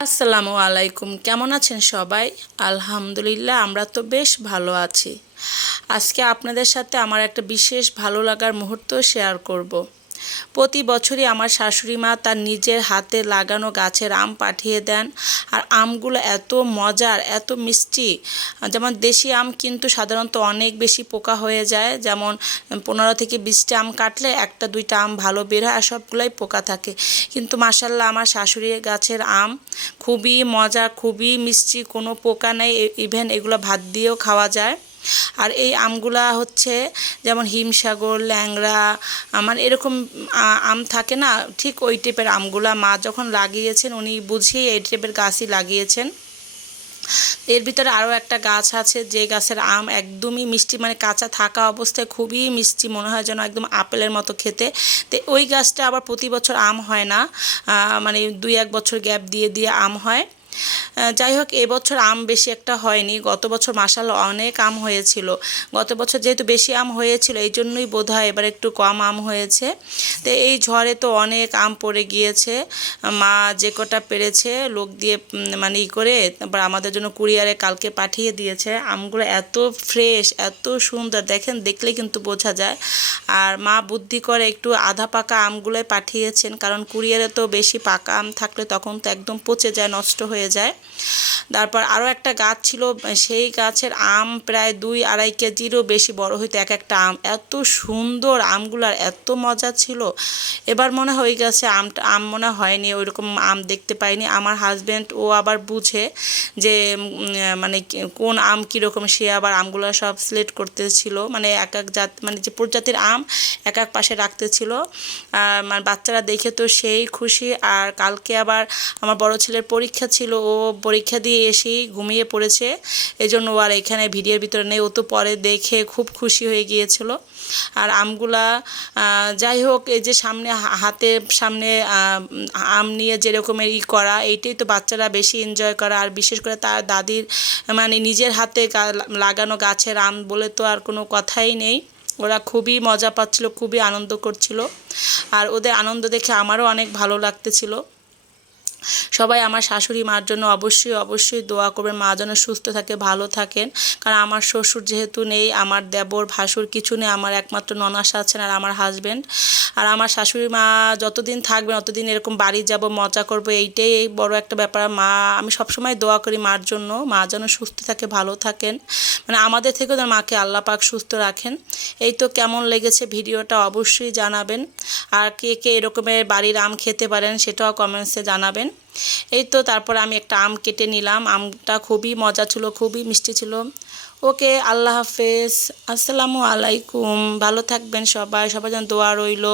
আসসালামু আলাইকুম। কেমন আছেন সবাই? আলহামদুলিল্লাহ, আমরা তো বেশ ভালো আছি। আজকে আপনাদের সাথে আমার একটা বিশেষ ভালো লাগার মুহূর্ত শেয়ার করব। প্রতি বছরই আমার শাশুড়ি মা তার নিজের হাতে লাগানো গাছের আম পাঠিয়ে দেন। আর আমগুলো এত মজার, এত মিষ্টি। যেমন দেশি আম কিন্তু সাধারণত অনেক বেশি পোকা হয়ে যায়। যেমন পনেরো থেকে বিশটা আম কাটলে একটা দুইটা আম ভালো বের হয় আর সবগুলোই পোকা থাকে। কিন্তু মাসাল্লাহ আমার শাশুড়ির গাছের আম খুবই মজা খুবই মিষ্টি, কোনো পোকা নেই। ইভেন এগুলো ভাত দিয়েও খাওয়া যায়। আর এই আমগুলা হচ্ছে যেমন হিমসাগর, ল্যাংড়া, আমার এরকম আম থাকে না, ঠিক ওই টাইপের আমগুলা। মা যখন লাগিয়েছেন, উনি বুঝিয়ে এই টাইপের গাছই লাগিয়েছেন। এর ভিতরে আরও একটা গাছ আছে, যে গাছের আম একদমই মিষ্টি মানে কাঁচা থাকা অবস্থায় খুবই মিষ্টি, মনে হয় যেন একদম আপেলের মতো খেতে। তো ওই গাছটা আবার প্রতি বছর আম হয় না মানে দুই এক বছর গ্যাপ দিয়ে দিয়ে আম হয়। যাই হোক, এবছর আম বেশি একটা হয়নি। গত বছর মাসাল অনেক আম হয়েছিল। গত বছর যেহেতু বেশি আম হয়েছিল, এই জন্যই বোধ হয় এবার একটু কম আম হয়েছে। তো এই ঝড়ে তো অনেক আম পড়ে গিয়েছে। মা যে কটা পেরেছে, লোক দিয়ে মানে ই করে, তারপর আমাদের জন্য কুরিয়ারে কালকে পাঠিয়ে দিয়েছে। আমগুলো এত ফ্রেশ, এত সুন্দর, দেখেন, দেখলে কিন্তু বোঝা যায়। আর মা বুদ্ধি করে একটু আধা পাকা আমগুলোই পাঠিয়েছেন, কারণ কুরিয়ারে তো বেশি পাকা আম থাকলে তখন তো একদম পচে যায়, নষ্ট হয়ে যায়। তারপর আরও একটা গাছ ছিল, সেই গাছের আম প্রায় দুই আড়াই কেজিরও বেশি বড় হইতো, এক একটা আম। এত সুন্দর আমগুলার এত মজা ছিল। এবার মনে হয় ওই গাছে আমটা, আম মনে হয়নি, ওইরকম আম দেখতে পাইনি। আমার হাজব্যান্ড ও আবার বুঝে যে মানে কোন আম কীরকম, সে আবার আমগুলো সব সিলেক্ট করতেছিল। মানে এক এক জাত মানে যে প্রজাতির আম এক এক পাশে রাখতেছিল। মানে বাচ্চারা দেখে তো সেই খুশি। আর কালকে আবার আমার বড় ছেলের পরীক্ষা ছিল ও পরীক্ষা দিয়ে এসেই ঘুমিয়ে পড়েছে। এই জন্য ও আর এখানে ভিডিওর ভিতরে নেই। ও তো পরে দেখে খুব খুশি হয়ে গিয়েছিল। আর আমগুলা যাই হোক, এই যে সামনে হা- হাতের সামনে আম নিয়ে যেরকমের ই করা, এইটাই তো বাচ্চারা বেশি এনজয় করা। আর বিশেষ করে তার দাদির মানে নিজের হাতে লাগানো গাছের আম বলে তো আর কোনো কথাই নেই। ওরা খুবই মজা পাচ্ছিল, খুবই আনন্দ করছিল। আর ওদের আনন্দ দেখে আমারও অনেক ভালো লাগতেছিল। সবাই আমার শাশুড়ি মার জন্য অবশ্যই অবশ্যই দোয়া করবেন। মা যেন সুস্থ থাকে, ভালো থাকেন। কারণ আমার শ্বশুর যেহেতু নেই, আমার দেবর, ভাসুর কিছু নেই, আমার একমাত্র ননাস আছেন আর আমার হাজব্যান্ড আর আমার শাশুড়ি মা যতদিন থাকবেন ততদিন এরকম বাড়ি যাব, মজা করব, এইটাই এই বড় একটা ব্যাপার। মা, আমি সবসময় দোয়া করি মার জন্য, মা যেন সুস্থ থাকে, ভালো থাকেন। মানে আমাদের থেকেও যেন মাকে আল্লাহ পাক সুস্থ রাখেন। এই তো কেমন লেগেছে ভিডিওটা অবশ্যই জানাবেন। আর কে কে এরকমের বাড়ির আম খেতে পারেন, সেটাও কমেন্টসে জানাবেন। এই তো তারপর আমি একটা আম কেটে নিলাম। আমটা খুবই মজা ছিল, খুবই মিষ্টি ছিল। ওকে, আল্লাহ হাফেজ। আসসালামু আলাইকুম। ভালো থাকবেন সবাই। সবাই যেন দোয়া রইল।